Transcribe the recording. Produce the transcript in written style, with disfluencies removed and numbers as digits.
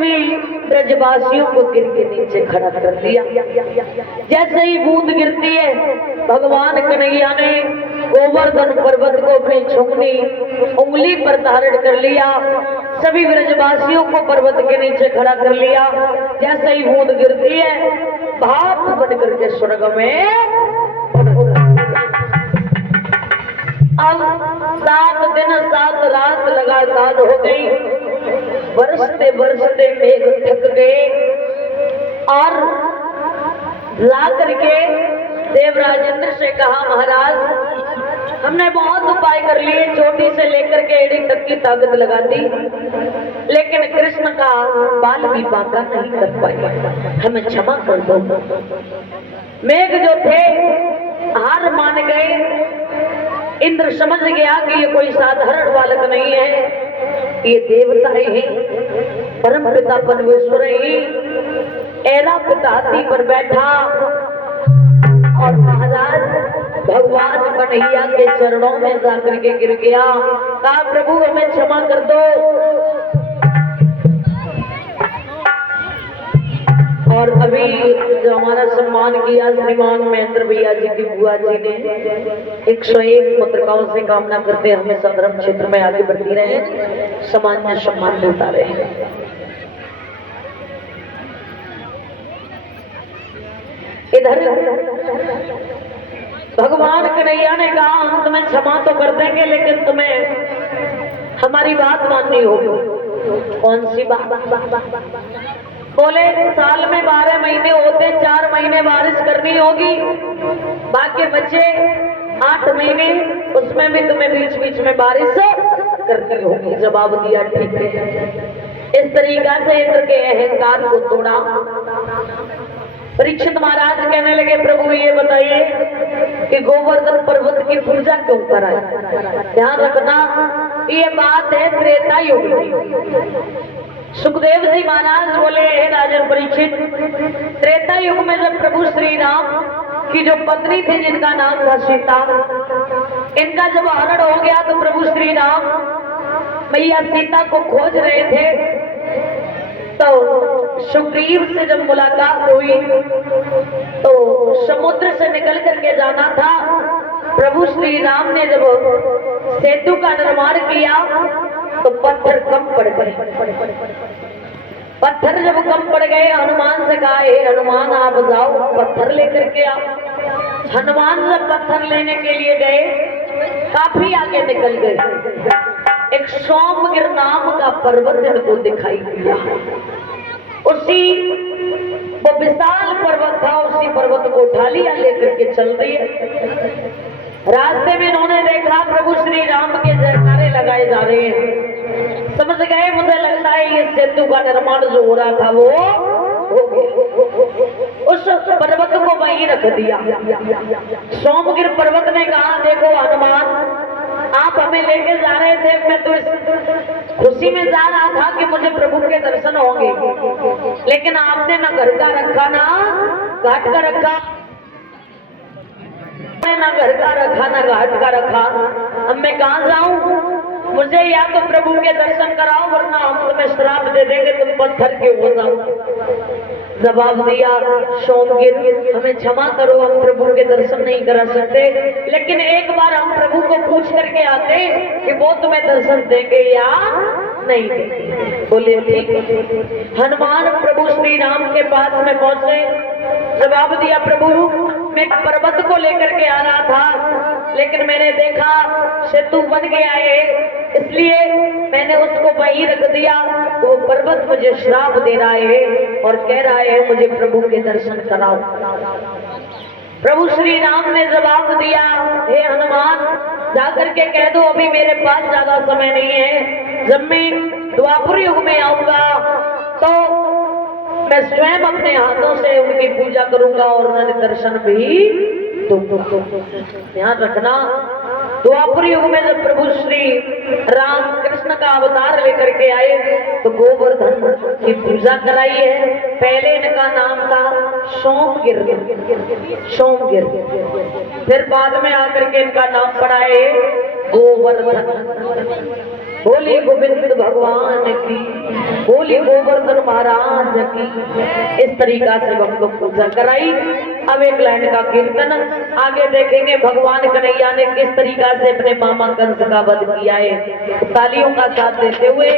सभी ब्रजवासियों को गिर के नीचे खड़ा कर दिया। जैसे ही बूंद गिरती है, भगवान कन्हैया ने गोवर्धन पर्वत को अपनी छुंगनी उंगली पर धारण कर लिया। सभी ब्रजवासियों को पर्वत के नीचे खड़ा कर लिया। जैसे ही बूंद गिरती है, भाप बन करके स्वर्ग में। अब 7 दिन 7 रात लगातार हो गई। बरसते बरसते मेघ थक गए और ला करके देवराजेंद्र से कहा, महाराज हमने बहुत उपाय कर लिए, चोटी से लेकर के एड़ी तक की ताकत लगा दी, लेकिन कृष्ण का बाल भी बांका नहीं कर पाए, हमें क्षमा कर दो। मेघ जो थे हार मान गए। इंद्र समझ गया कि ये कोई साधारण बालक नहीं है, ये देवता ही परम पिता परमेश्वर ही। ऐरा पिता हाथी पर बैठा और महाराज भगवान कन्हैया के चरणों में जाकर के गिर गया। कहा, प्रभु हमें क्षमा कर दो। और अभी जो हमारा सम्मान किया श्रीमान महेंद्र भैया जी की बुआ जी ने 101 पत्रिकाओं से कामना करते हमेशा धर्म क्षेत्र में आगे बढ़ती रहे, समाज में सम्मान देता रहे। इधर भगवान कन्हैया ने कहा, हम तुम्हें क्षमा तो कर देंगे, लेकिन तुम्हें हमारी बात माननी होगी। कौन सी बात? बोले, साल में 12 महीने होते, 4 महीने बारिश करनी होगी, बाकी बचे 8 महीने, उसमें भी तुम्हें बीच बीच में बारिश करनी होगी। जवाब दिया, ठीक है। इस तरीका से इंद्र के अहंकार को तोड़ा। परीक्षित महाराज कहने लगे, प्रभु ये बताइए कि गोवर्धन पर्वत की पूजा क्यों कराई? ध्यान रखना, ये बात है त्रेता युग की। सुखदेव जी महाराज बोले, हे राजन परीक्षित, त्रेता युग में जब प्रभु श्री राम की जो पत्नी थी जिनका नाम था सीता, इनका जब हरण हो गया तो प्रभु श्री राम मैया सीता को खोज रहे थे। तो सुग्रीव से जब मुलाकात हुई तो समुद्र से निकल करके जाना था। प्रभु श्री राम ने जब सेतु का निर्माण किया तो पत्थर कम पड़ गए। पत्थर जब कम पड़ गए, हनुमान से कहा, हे हनुमान आप जाओ पत्थर लेकर के आओ। हनुमान जब पत्थर लेने के लिए गए, काफी आगे निकल गए। एक सोमगिर नाम का पर्वत इनको दिखाई दिया। उसी वो विशाल पर्वत था, उसी पर्वत को उठा लिया, लेकर के चल दिए। रास्ते में इन्होंने देखा प्रभु श्री राम के जयकारे लगाए जा रहे हैं। समझ गए, मुझे लगता है ये सेतु का निर्माण जो हो रहा था वो हो गया। उस पर्वत को वहीं रख दिया। सोमगिर पर्वत ने कहा, देखो हनुमान, आप हमें लेके जा रहे थे, मैं तो इस खुशी में जा रहा था कि मुझे प्रभु के दर्शन होंगे, लेकिन आपने ना घर का रखा ना घाट का रखा, ना घर का रखा ना घाट का रखा। अब मैं कहाँ जाऊं? मुझे या तो प्रभु के दर्शन कराओ, वरना हम तुम्हें श्राप दे देंगे, तुम पत्थर के हो जाओ। जवाब दिया, सोमगिर हमें क्षमा करो, हम प्रभु के दर्शन नहीं करा सकते, लेकिन एक बार हम प्रभु को पूछ करके आते कि वो तुम्हें दर्शन देंगे या नहीं देंगे। बोले ठीक। हनुमान प्रभु श्री राम के पास में पहुंचे। जवाब दिया, प्रभु मैं पर्वत को लेकर के आ रहा था, लेकिन मैंने देखा सेतु बन गया है, इसलिए मैंने उसको वहीं रख दिया। तो वो पर्वत मुझे श्राप दे रहा है और कह रहा है मुझे प्रभु के दर्शन कराओ। प्रभु श्री राम ने जवाब दिया, हे हनुमान, जाकर के कह दो अभी मेरे पास ज्यादा समय नहीं है, जब मैं द्वापर युग में आऊंगा तो मैं स्वयं अपने हाथों से उनकी पूजा करूंगा और उन्हें दर्शन भी दूंगा। ध्यान रखना, द्वापर युग में जब प्रभु श्री राम कृष्ण का अवतार लेकर के आए तो गोवर्धन की पूजा कराई है। पहले इनका नाम था सोमगिर, सोमगिर, फिर बाद में आकर के इनका नाम पड़ा है गोवर्धन। बोली गोविंद भगवान की, बोली गोवर्धन महाराज की। इस तरीका से हम लोग पूजा कराई। अब एक लाइन का कीर्तन आगे देखेंगे भगवान कन्हैया ने किस तरीका से अपने मामा कंस का वध किया है। तालियों का साथ देते हुए